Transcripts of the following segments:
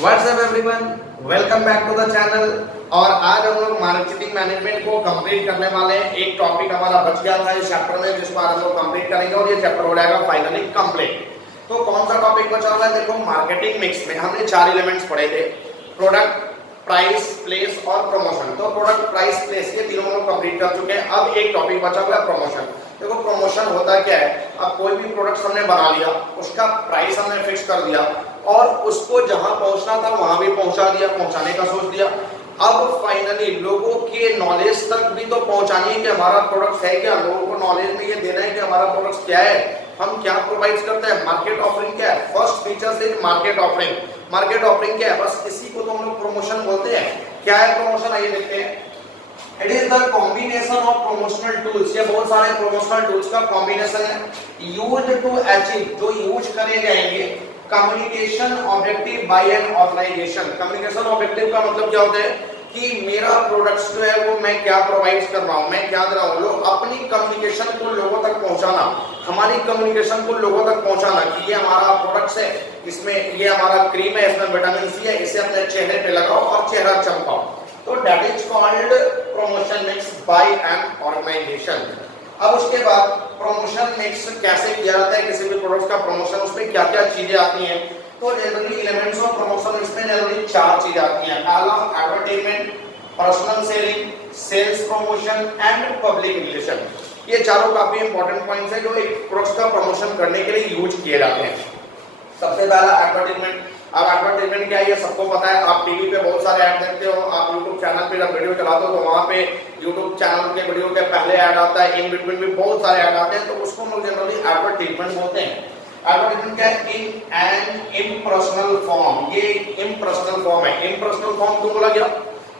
WhatsApp everyone, welcome back to the channel. और आज हम लोग मार्केटिंग मैनेजमेंट को कंप्लीट करने वाले हैं। एक टॉपिक हमारा बच गया था इस चैप्टर में, जिसको आज हम लोग कंप्लीट करेंगे और ये चैप्टर हो जाएगा फाइनली कंप्लीट। तो कौन सा टॉपिक बचा हुआ है? देखो, मार्केटिंग मिक्स में हमने 4 एलिमेंट्स पढ़े थे, प्रोडक्ट, प्राइस, प्लेस और प्रमोशन। तो प्रोडक्ट, प्राइस, प्लेस ये तीनों लोग कंप्लीट कर चुके हैं। अब एक टॉपिक बचा हुआ है प्रमोशन। देखो, प्रमोशन होता क्या है? अब कोई भी प्रोडक्ट हमने बना लिया, उसका प्राइस हमने फिक्स कर दिया और उसको जहां पहुंचना था वहां भी पहुंचा दिया, पहुंचाने का सोच दिया। अब फाइनली लोगों के नॉलेज तक भी तो पहुंचानी है कि हमारा प्रोडक्ट है क्या, लोगों को नॉलेज में ये देना है कि हमारा प्रोडक्ट क्या है, हम क्या प्रोवाइड करते हैं, मार्केट ऑफरिंग क्या है। First feature is market offering. Market offering क्या है? बस इसी को तो हम लोग प्रमोशन बोलते हैं। क्या है प्रमोशन? आइए देखते हैं। It is the combination of promotional tools. ये बहुत सारे प्रमोशनल टूल्स का कॉम्बिनेशन है, यूज्ड टू अचीव, जो यूज करे जाएंगे communication objective by an organisation. Communication objective का मतलब क्या होता है कि मेरा प्रोडक्ट्स जो है वो मैं क्या प्रोवाइड कर रहा हूं, मैं क्या दे रहा हूं। लोग अपनी कम्युनिकेशन को लोगों तक पहुंचाना, हमारी कम्युनिकेशन को लोगों तक पहुंचाना कि ये हमारा प्रोडक्ट्स है, इसमें ये हमारा क्रीम है, इसमें विटामिन सी है, इसे अपने चेहरे पे लगाओ और चेहरा चमकाओ। तो that is called promotion mix by an organisation. अब उसके बाद प्रमोशन मिक्स कैसे किया जाता है किसी भी प्रोडक्ट का प्रमोशन, उसमें क्या क्या चीजें आती हैं? तो जनरली एलिमेंट्स ऑफ प्रमोशन इसमें जनरली 4 चीजें आती हैं। पहला advertisement, personal selling, sales promotion and public relation. ये चारों काफी इंपॉर्टेंट पॉइंट्स हैं जो एक प्रोडक्ट का प्रमोशन करने के लिए यूज किए जाते हैं। सबसे पहला एडवर्टाइजमेंट। अब एडवर्टाइजमेंट क्या है ये सबको पता है। आप टीवी पे बहुत सारे ऐड देखते हो, आप यूट्यूब चैनल पे जब वीडियो चलाते हो तो वहां पे यूट्यूब चैनल के वीडियो के पहले ऐड आता है, इन बिटवीन भी बहुत सारे ऐड आते हैं, तो उसको हम लोग जनरली एडवर्टाइजमेंट बोलते हैं। एडवर्टाइजमेंट क्या है? In an impersonal form. ये इम्पर्सनल फॉर्म है। इम्पर्सनल फॉर्म क्यों बोला गया?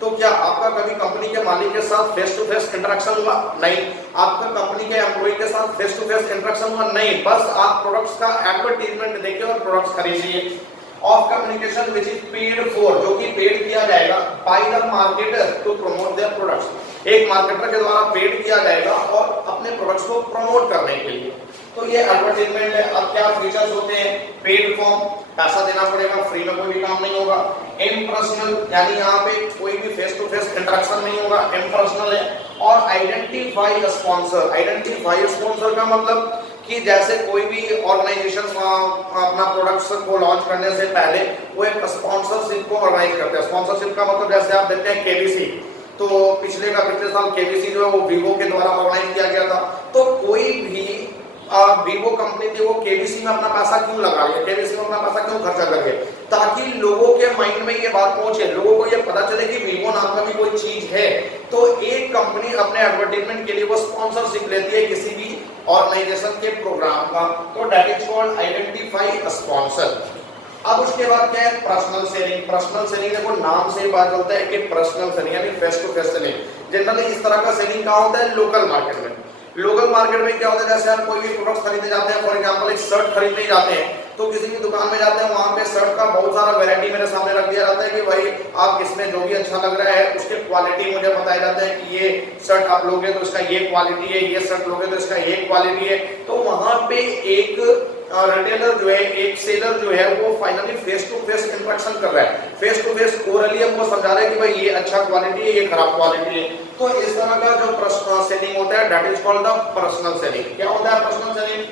तो क्या आपका कभी कंपनी के मालिक के साथ फेस टू फेस इंटरेक्शन हुआ? नहीं। आपका कंपनी के एम्प्लॉय के साथ फेस टू फेस इंटरेक्शन हुआ? नहीं। बस आप प्रोडक्ट्स का एडवर्टाइजमेंट देखिए और प्रोडक्ट्स खरीदिए। Of communication which is paid for, जो कि पेड किया जाएगा by the marketer to promote their products. एक मार्केटर के द्वारा पेड किया जाएगा और अपने प्रोडक्ट्स को प्रमोट करने के लिए। तो ये एडवर्टाइजमेंट है। अब क्या फीचर्स होते हैं? पेड फॉर्म, पैसा देना पड़ेगा, फ्री में कोई भी काम नहीं होगा। इम्पर्सनल, यानी यहाँ पे कोई भी फेस टू फेस इंटरेक्शन नहीं होगा, इम्पर्सनल है। और आइडेंटिफाई स्पॉन्सर। आइडेंटिफाई स्पॉन्सर का मतलब कि जैसे कोई भी ऑर्गेनाइजेशन अपना प्रोडक्ट्स को लॉन्च करने से पहले वो एक स्पॉन्सरशिप को ऑर्गेनाइज करते हैं। स्पॉन्सरशिप का मतलब जैसे आप देखते हैं केबीसी, तो पिछले साल केबीसी जो है वो वीवो के द्वारा ऑर्गेनाइज किया गया था। तो कोई भी वीवो कंपनी थी, वो केबीसी में अपना पैसा क्यों लगा रही है, केबीसी में अपना पैसा क्यों खर्चा करके, ताकि लोगों के माइंड में ये बात पहुंचे, लोगों को ये पता चले कि वीवो नाम का भी कोई चीज है। तो एक कंपनी अपने एडवर्टाइजमेंट के लिए वो स्पॉन्सरशिप लेती है किसी भी ऑर्गेनाइजेशन के प्रोग्राम का। तो that is called identify sponsor. अब उसके बाद क्या है? Personal selling. पर्सनल सेलिंग देखो नाम से बात होता है कि पर्सनल सेलिंग यानी face to face selling. Generally इस तरह का सेलिंग कहाँ होता है? लोकल मार्केट में। लोकल मार्केट में क्या होता है? जैसे आप कोई भी प्रोडक्ट खरीदने जाते हैं, फॉर एग्जांपल एक शर्ट खरीदने जाते हैं, तो किसी भी दुकान में जाते हैं, वहां पे शर्ट का बहुत सारा वैरायटी मेरे सामने रख दिया जाता है कि भाई आप इसमें जो भी अच्छा लग रहा है उसके क्वालिटी मुझे बताया जाता है कि ये शर्ट आप लोगे तो इसका ये क्वालिटी है, ये शर्ट लोगे तो इसका ये क्वालिटी है। तो वहां पे एक रिटेलर जो है, एक सेलर जो है, वो finally face to face interaction कर रहा है, फेस टू फेस ओरली हमको समझा रहा है कि भाई ये अच्छा क्वालिटी है, ये खराब क्वालिटी है। तो इस तरह का जो पर्सनल सेलिंग होता है that is called the personal selling. क्या होता है personal selling?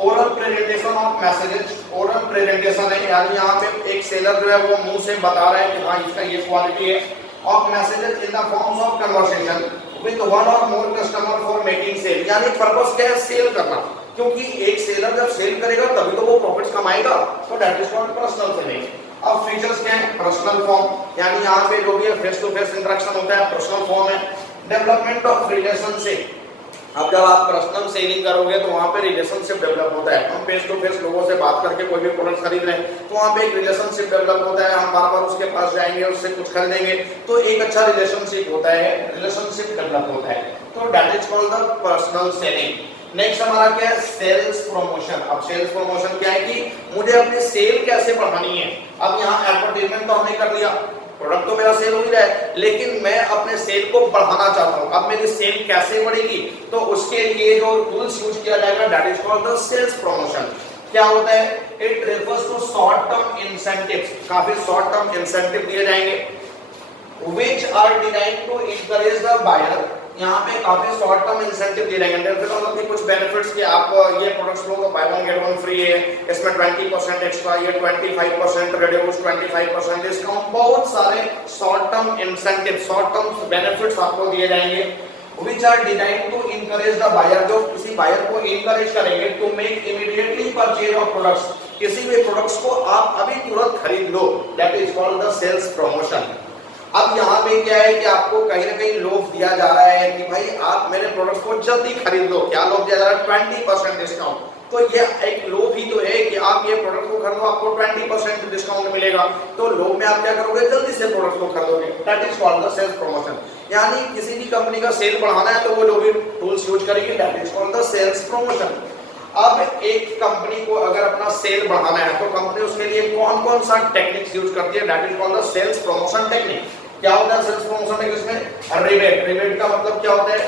Oral presentation of messages. Oral presentation है, यानी यहाँ पे एक सेलर जो है वो मुंह से बता रहा है कि हाँ इसका ये क्वालिटी है। Of messages in the forms of conversation with one or more customer for making sale. यानी पर्पस क्या है? सेल करना, क्योंकि एक सेलर जब सेल करेगा तभी तो वो प्रॉफिट्स कमाएगा। तो that is called personal selling. अब फीचर्स क्या है? पर्सनल फॉर्म, यानी यहाँ पे जो भी है फेस टू फेस इंटरेक्शन होता है, पर्सनल फॉर्म है। Development of relationship. अब जब आप पर्सनल सेलिंग करोगे तो वहां पे रिलेशनशिप डेवलप होता है। हम फेस टू फेस लोगों से बात करके कोई भी प्रोडक्ट खरीद रहे हैं तो वहां पे एक रिलेशनशिप डेवलप होता है, हम बार बार उसके पास जाएंगे, उससे कुछ खरीदेंगे, तो एक अच्छा रिलेशनशिप होता है, रिलेशनशिप डेवलप होता है। तो that is called the personal selling. Next हमारा क्या है? Sales promotion. अब सेल्स प्रमोशन क्या है कि मुझे अपनी सेल कैसे बढ़ानी है। अब यहाँ एडवर्टाइजमेंट तो हमने कर लिया, प्रोडक्ट तो मेरा सेल हो ही रहा है, लेकिन मैं अपने सेल को बढ़ाना चाहता हूं। अब मेरी सेल कैसे बढ़ेगी? तो उसके लिए जो टूल्स यूज किया जाएगा that is called the sales promotion. क्या होता है? It refers to short term incentives, काफी शॉर्ट टर्म इंसेंटिव दिए जाएंगे which are designed to encourage the buyer। यहाँ पे काफी शॉर्ट टर्म इंसेंटिव दिए जाएंगे, मतलब कि कुछ बेनिफिट्स कि आप ये प्रोडक्ट्स लो तो by one get one free है, इसमें 20% एक्स्ट्रा, ये 25% रिड्यूस, 25% डिस्काउंट, बहुत सारे short term incentive, short term benefits आपको दिए जाएंगे which are designed to encourage the buyer, जो किसी बायर को encourage करेंगे to make immediately purchase of products, किसी भी प्रोडक्ट्स को आप अभी तुरंत खरीद लो, that is called the sales promotion। अब यहाँ पे क्या है कि आपको कहीं ना कहीं लोभ दिया जा रहा है कि भाई आप मेरे प्रोडक्ट्स को जल्दी खरीद लो। क्या लोभ दिया जा रहा है? 20% डिस्काउंट। तो ये एक लोभ ही तो है कि आप ये प्रोडक्ट को खरीदो, आपको 20% डिस्काउंट मिलेगा, तो लोभ में आप क्या करोगे? जल्दी से प्रोडक्ट को खरीदोगे। That is called the sales promotion. यानी किसी भी कंपनी का सेल बढ़ाना है तो वो जो भी टूल्स यूज करेगी, that is called the sales promotion. अब एक कंपनी को अगर अपना सेल बढ़ाना है तो कंपनी उसके लिए कौन कौन सा टेक्निक्स यूज करती है? That is called the sales promotion technique. क्या होता है सेल्स प्रमोशन टेक्निक में? रिबेट। रिबेट का मतलब क्या होता है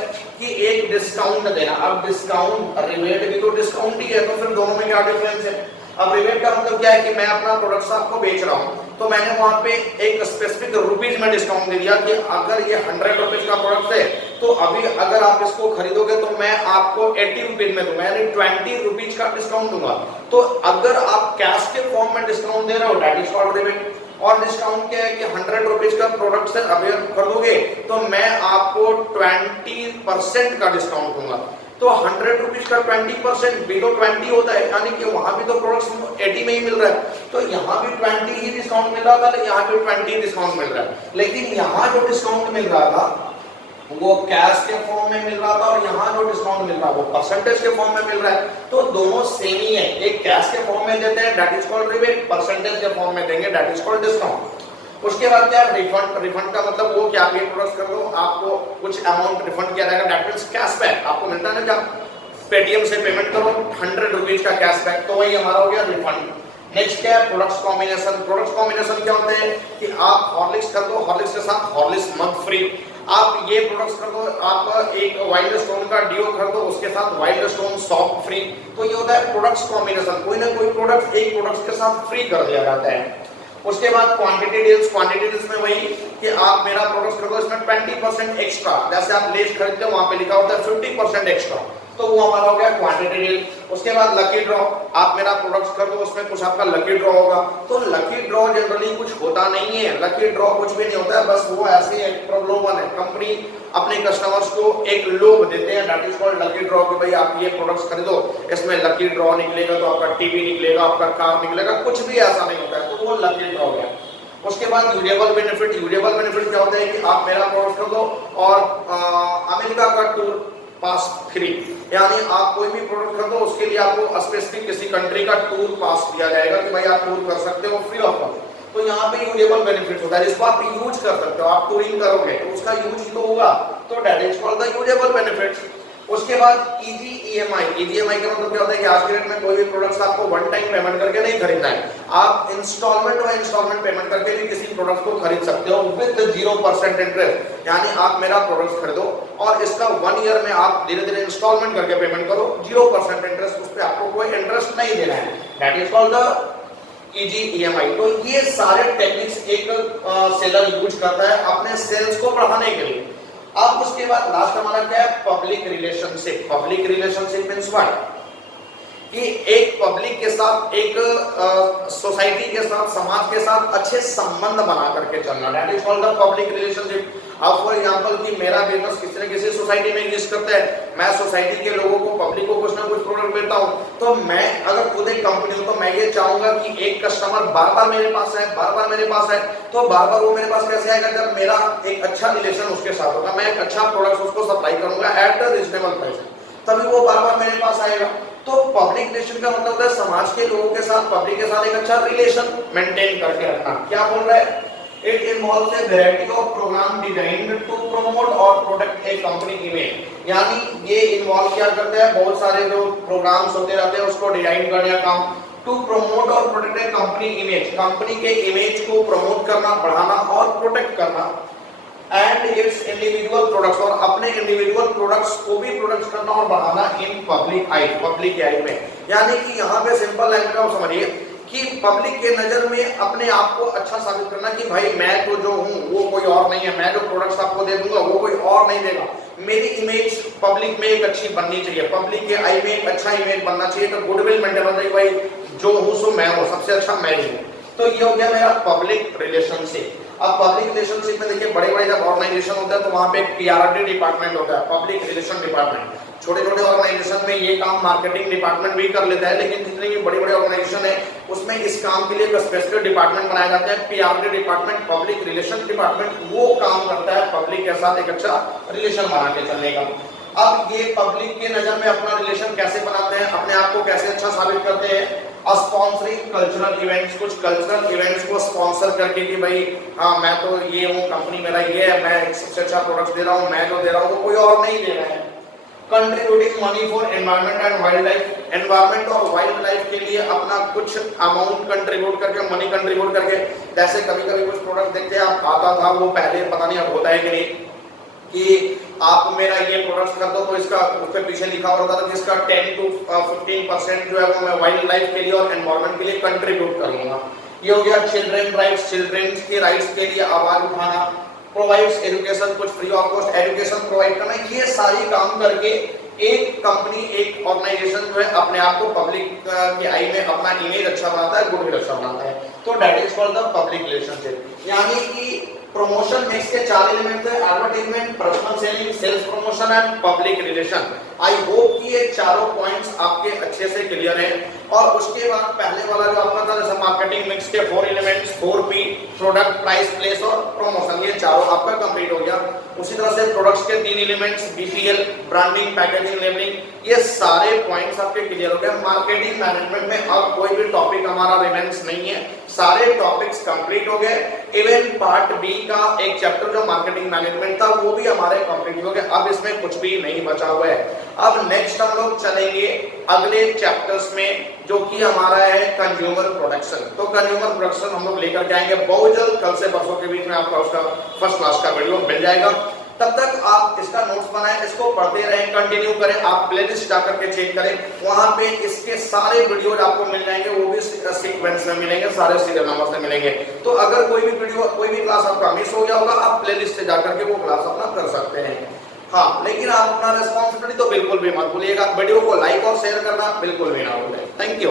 कि एक डिस्काउंट देना। अब डिस्काउंट, रिबेट भी तो डिस्काउंट ही है, तो फिर दोनों में क्या डिफरेंस है? अब रिबेट का मतलब क्या है कि मैं अपना प्रोडक्ट आपको बेच रहा हूं, तो मैंने वहां पे एक स्पेसिफिक रुपीज में डिस्काउंट दे दिया कि अगर ये 100 रुपीज का प्रोडक्ट है तो अभी अगर आप इसको खरीदोगे तो मैं आपको 80 रुपीज में दूंगा, यानी 20 रुपीज का डिस्काउंट दूंगा। तो अगर आप कैश के फॉर्म में डिस्काउंट दे रहे हो, दैट इज कॉल्ड रिबेट। और डिस्काउंट क्या है कि 100 रुपीज का प्रोडक्ट है अभी खरीदोगे तो मैं आपको 20% का डिस्काउंट दूंगा। तो 100 रुपीज का 20% भी तो 20 होता है, यानी कि वहां भी तो प्रोडक्ट 80 में ही मिल रहा है, तो यहाँ भी 20 ही डिस्काउंट मिल रहा था, यहाँ पे 20 डिस्काउंट मिल रहा है। लेकिन यहाँ जो डिस्काउंट मिल रहा था वो कैश के फॉर्म में मिल रहा था और यहाँ जो डिस्काउंट मिल रहा है वो परसेंटेज के फॉर्म में मिल रहा है, तो दोनों सेम ही है। एक कैश के फॉर्म में देते हैं, that is called rebate, percentage के फॉर्म में देंगे, दैट इज कॉल्ड डिस्काउंट। उसके बाद क्या है? रिफंड। रिफंड का मतलब वो क्या, आप ये प्रोडक्ट कर दो, आपको कुछ अमाउंट रिफंड किया जाएगा, दैट मींस कैशबैक आपको मिलता है ना, जब पेटीएम से पेमेंट करो 100 रुपीज का कैशबैक, तो वही हमारा हो गया रिफंड। नेक्स्ट क्या है? Products combination. प्रोडक्ट्स कॉम्बिनेशन क्या होते हैं कि आप हॉर्लिक्स कर दो, हॉर्लिक्स के साथ हॉर्लिक्स मग फ्री। आप ये प्रोडक्ट्स कर दो, आप एक वाइल्ड स्टोन का डिओ कर दो, उसके साथ वाइल्ड स्टोन सॉफ्ट फ्री। तो ये होता है प्रोडक्ट्स कॉम्बिनेशन, कोई ना कोई प्रोडक्ट एक प्रोडक्ट के साथ फ्री कर दिया जाता है। उसके बाद क्वांटिटी डील्स। क्वांटिटी डील्स में वही कि आप मेरा प्रोडक्ट कर दो, इसमें 20% एक्स्ट्रा, जैसे आप लेस खरीदते हो वहां पे लिखा होता है 50% एक्स्ट्रा, तो वो हमारा हो गया क्वांटिटी डील। उसके बाद लकी ड्रॉ। आप मेरा प्रोडक्ट कर दो, उसमें कुछ आपका लकी ड्रॉ होगा। तो लकी ड्रॉ जनरली कुछ होता नहीं है, लकी ड्रॉ कुछ भी नहीं होता है, बस वो ऐसे एक प्रलोभन है। कंपनी अपने कस्टमर्स को एक लोभ देते हैं, that is called lucky draw, कि भाई आप ये प्रोडक्ट्स खरीदो, इसमें लकी ड्रॉ निकलेगा तो आपका टीवी निकलेगा, आपका कार निकलेगा, कुछ भी ऐसा नहीं होता है, तो वो लकी ड्रॉ है। उसके बाद यूजेबल बेनिफिट। यूजेबल बेनिफिट क्या होता है कि आप मेरा प्रोडक्ट कर दो और अमेरिका का टूर पास फ्री, यानी आप कोई भी प्रोडक्ट खरीदो उसके लिए आपको स्पेसिफिक किसी कंट्री का टूर पास दिया जाएगा कि भाई आप टूर कर सकते हो फ्री ऑफ कॉस्ट। तो यहाँ पे यूजेबल बेनिफिट होता है, जिसको आप यूज कर सकते हो, आप टूरिंग करोगे तो उसका यूज ही तो होगा, तो that is called the usable benefit. उसके बाद इजी ईएमआई। इजी ईएमआई का मतलब क्या होता है कि आज के डेट में कोई भी प्रोडक्ट्स आपको वन टाइम पेमेंट करके नहीं खरीदना है, आप इंस्टॉलमेंट पेमेंट करके भी किसी प्रोडक्ट को खरीद सकते हो विद 0% इंटरेस्ट। यानी आप मेरा प्रोडक्ट खरीदो और इसका 1 ईयर में आप धीरे धीरे इंस्टॉलमेंट करके पेमेंट करो, 0% इंटरेस्ट, उस पर आपको कोई इंटरेस्ट नहीं देना है, that is called the easy EMI. तो ये सारे टेक्निक्स एक सेलर यूज करता है अपने सेल्स को बढ़ाने के लिए। अब उसके बाद लास्ट हमारा क्या है? Public relationship. Public relationship means what? कि एक पब्लिक के साथ, एक सोसाइटी के साथ, समाज के साथ अच्छे संबंध बना करके चलना, that is called the public relationship. अब फॉर एग्जांपल कि मेरा बिजनेस किसी न किसी सोसाइटी में एग्जिस्ट करता है, मैं सोसाइटी के लोगों को, पब्लिक को कुछ ना कुछ प्रोडक्ट देता हूं, तो मैं अगर खुद एक कंपनी हूं तो मैं ये चाहूंगा कि एक कस्टमर बार बार मेरे पास है, बार बार मेरे पास है। तो बार बार वो मेरे पास कैसे आएगा? जब मेरा एक अच्छा रिलेशन उसके साथ होगा, मैं एक अच्छा प्रोडक्ट उसको सप्लाई करूंगा एट अ रीजनेबल प्राइस, तभी वो बार बार मेरे पास आएगा। तो पब्लिक रिलेशन का मतलब है समाज के लोगों के साथ, पब्लिक के साथ एक अच्छा रिलेशन मेंटेन करके रखना। क्या बोल रहा है? It involves a variety of program designed to promote or protect a company image। यानी ये इन्वॉल्व क्या करते हैं? बहुत सारे जो प्रोग्राम्स होते रहते हैं उसको डिजाइन करने का काम, टू प्रमोट और प्रोटेक्ट ए कंपनी इमेज, कंपनी के इमेज को प्रमोट करना, बढ़ाना और प्रोटेक्ट करना। एंड इट्स इंडिविजुअल प्रोडक्ट्स, और अपने इंडिविजुअल प्रोडक्ट्स को भी प्रोडक्ट्स करना और बढ़ाना इन पब्लिक आई, पब्लिक आई में। यानी कि यहाँ पे सिंपल लैंग्वेज में समझिए कि पब्लिक के नजर में अपने आप को अच्छा साबित करना कि भाई मैं तो जो हूँ वो कोई और नहीं है, मैं जो प्रोडक्ट्स आपको दे दूंगा वो कोई और नहीं देगा। मेरी इमेज पब्लिक में एक अच्छी बननी चाहिए, पब्लिक के आई में एक अच्छा इमेज बनना चाहिए, तो गुडविल मेंटेन होना चाहिए, भाई जो हूँ सो मैं हूँ, सबसे अच्छा मैं ही हूँ। तो ये हो गया मेरा पब्लिक रिलेशनशिप। अब पब्लिक रिलेशनशिप में देखिए बड़े बड़े जब ऑर्गेनाइजेशन होता है तो वहां पे एक पीआरडी डिपार्टमेंट होता है, पब्लिक रिलेशन डिपार्टमेंट। छोटे छोटे ऑर्गेनाइजेशन में ये काम मार्केटिंग डिपार्टमेंट भी कर लेता है, लेकिन जितने भी बड़े बड़े ऑर्गेनाइजेशन है उसमें इस काम के लिए एक स्पेसिफिक डिपार्टमेंट बनाया जाता है, PRD department, public relation department. वो काम करता है पब्लिक के साथ एक अच्छा रिलेशन बना के चलने का। अब ये पब्लिक के नजर में अपना रिलेशन कैसे बनाते हैं, अपने आप को कैसे अच्छा साबित करते हैं, स्पॉन्सरिंग कल्चरल इवेंट्स, कुछ कल्चरल इवेंट्स को स्पॉन्सर करके कि भाई हाँ मैं तो ये हूँ, कंपनी मेरा ये है, मैं सबसे अच्छा प्रोडक्ट दे रहा हूँ, मैं जो दे रहा हूँ वो कोई और नहीं दे रहा है। Contributing money for environment and wild life, environment और वाइल्ड लाइफ के लिए अपना कुछ अमाउंट कंट्रीब्यूट करके, मनी कंट्रीब्यूट करके। जैसे कभी कभी कुछ प्रोडक्ट देखते हैं आप, आता था वो पहले, पता नहीं अब होता है कि नहीं, कि आप मेरा ये प्रोडक्ट कर दो तो इसका उसके पीछे लिखा होता था कि इसका 10 to 15% जो है वो मैं वाइल्ड लाइफ के लिए और एनवायरनमेंट के लिए कंट्रीब्यूट करूंगा। ये हो गया चिल्ड्रन राइट्स, चिल्ड्रन के राइट्स के लिए आवाज उठाना। प्रोवाइड्स एजुकेशन, कुछ free of cost education provide करना। ये सारी काम करके एक कंपनी, एक ऑर्गेनाइजेशन जो है अपने आप को पब्लिक की आई में अपना इमेज अच्छा बनाता है, गुडविल अच्छा बनाता है। तो that is called the public relationship. यानी कि प्रमोशन मिक्स के 4 एलिमेंट है, advertisement, personal selling, sales promotion and public relation. I hope कि ये चारों पॉइंट्स आपके अच्छे से क्लियर हैं। और उसके बाद पहले वाला जो आपका था जैसे मार्केटिंग मिक्स के 4 elements, 4P, product, price, place और प्रमोशन, ये चारों आपका कंप्लीट हो गया। उसी तरह से प्रोडक्ट्स के 3 elements, BPL, branding, packaging, labelling, ये सारे पॉइंट्स आपके क्लियर हो गए। मार्केटिंग मैनेजमेंट में अब कोई भी टॉपिक हमारा रिमेंस नहीं है, सारे टॉपिक्स कंप्लीट हो गए। इवन पार्ट बी का एक चैप्टर जो मार्केटिंग मैनेजमेंट था वो भी हमारे कंप्लीट हो गए। अब इसमें कुछ भी नहीं बचा हुआ है। अब नेक्स्ट हम लोग चलेंगे अगले चैप्टर्स में जो कि हमारा है कंज्यूमर प्रोडक्शन। तो कंज्यूमर प्रोडक्शन हम लोग लेकर के आएंगे बहुत जल्द, कल से परसों के बीच में आपका उसका फर्स्ट क्लास का वीडियो मिल जाएगा। तब तक आप इसका नोट्स बनाएं, इसको पढ़ते रहें, कंटिन्यू करें। आप प्लेलिस्ट जाकर के चेक करें, वहां पे इसके सारे वीडियोज आपको मिल जाएंगे, वो भी सीक्वेंस में मिलेंगे, सारे सीरियल नंबर से मिलेंगे। तो अगर कोई भी वीडियो, कोई भी क्लास आपका मिस हो गया होगा, आप प्लेलिस्ट से जाकर के वो क्लास अपना कर सकते हैं। हाँ, लेकिन आप अपना रिस्पॉन्सिबिलिटी तो बिल्कुल भी मत भूलिएगा। वीडियो को लाइक और शेयर करना बिल्कुल भी ना भूलें। Thank you.